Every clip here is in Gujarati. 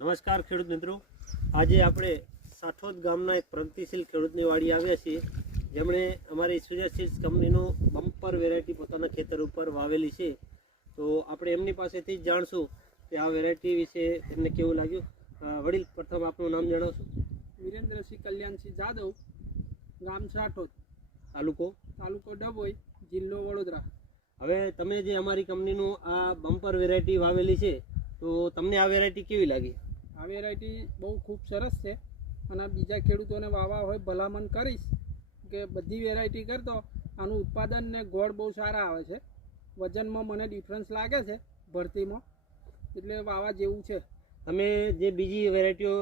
નમસ્કાર ખેડૂત મિત્રો, આજે આપણે સાઠોદ ગામના એક પ્રગતિશીલ ખેડૂતની વાડી આવ્યા છીએ, જેમણે અમારી સૂર્ય સીડ્સ કંપનીનું બમ્પર વેરાયટી પોતાના ખેતર ઉપર વાવેલી છે. તો આપણે એમની પાસેથી જ જાણશું કે આ વેરાયટી વિશે એમને કેવું લાગ્યું. વડીલ, પ્રથમ આપનું નામ જણાવશો? વિરેન્દ્રસિંહ કલ્યાણસિંહ જાદવ, ગામ સાઠોદ, તાલુકો ડભોઈ, જિલ્લો વડોદરા. હવે તમે જે અમારી કંપનીનું આ બમ્પર વેરાયટી વાવેલી છે, તો તમને આ વેરાયટી કેવી લાગી? આ વેરાયટી બહુ ખૂબ સરસ છે અને બીજા ખેડૂતોને વાવવા હોય ભલામણ કરીશ કે બધી વેરાયટી કરતો આનું ઉત્પાદન ને ગોળ બહુ સારા આવે છે. વજનમાં મને ડિફરન્સ લાગે છે ભરતીમાં, એટલે વાવા જેવું છે. તમે જે બીજી વેરાયટીઓ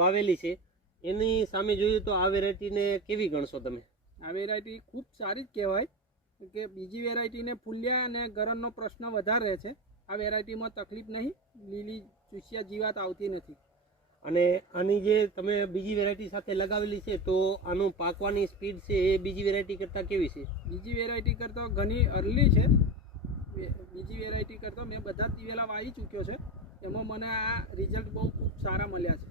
વાવેલી છે એની સામે જોઈએ તો આ વેરાયટીને કેવી ગણશો તમે? આ વેરાયટી ખૂબ સારી જ કહેવાય કે બીજી વેરાયટીને ફૂલ્યા અને ગરમનો પ્રશ્ન વધારે રહે છે. આ વેરાયટીમાં તકલીફ નહીં, લીલી ચૂસિયા જીવાત આવતી નથી. અને આની જે તમે બીજી વેરાયટી સાથે લગાવેલી છે, તો આનું પાકવાની સ્પીડ છે એ બીજી વેરાયટી કરતાં કેવી છે? બીજી વેરાયટી કરતાં ઘણી અર્લી છે. બીજી વેરાયટી કરતાં મેં બધા જ દિવેલા વાવી ચૂક્યો છે, એમાં મને આ રિઝલ્ટ બહુ ખૂબ સારા મળ્યા છે.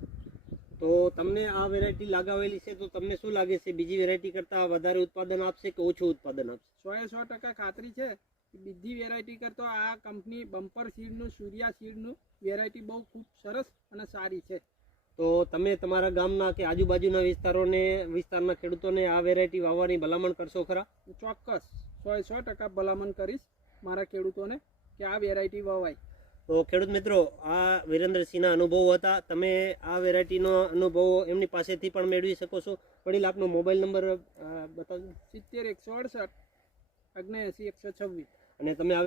તો તમને આ વેરાયટી લગાવેલી છે, તો તમને શું લાગે છે, બીજી વેરાયટી કરતાં વધારે ઉત્પાદન આપશે કે ઓછું ઉત્પાદન આપશે? 100% ખાતરી છે કે બીજી વેરાયટી કરતાં આ કંપની બમ્પર સીડનું, સૂર્યા સીડનું વેરાયટી બહુ ખૂબ સરસ અને સારી છે. તો તમે તમારા ગામના કે આજુબાજુના વિસ્તારના ખેડૂતોને આ વેરાયટી વાવવાની ભલામણ કરશો ખરા? હું ચોક્કસ 100% ભલામણ કરીશ મારા ખેડૂતોને કે આ વેરાયટી વવાય. તો ખેડૂત મિત્રો, આ વિરેન્દ્રસિંહના અનુભવો હતા. તમે આ વેરાયટીનો અનુભવો એમની પાસેથી પણ મેળવી શકો છો. વડીલ, આપનો મોબાઈલ નંબર બતાવજો. 70 168 79 126. અને તમે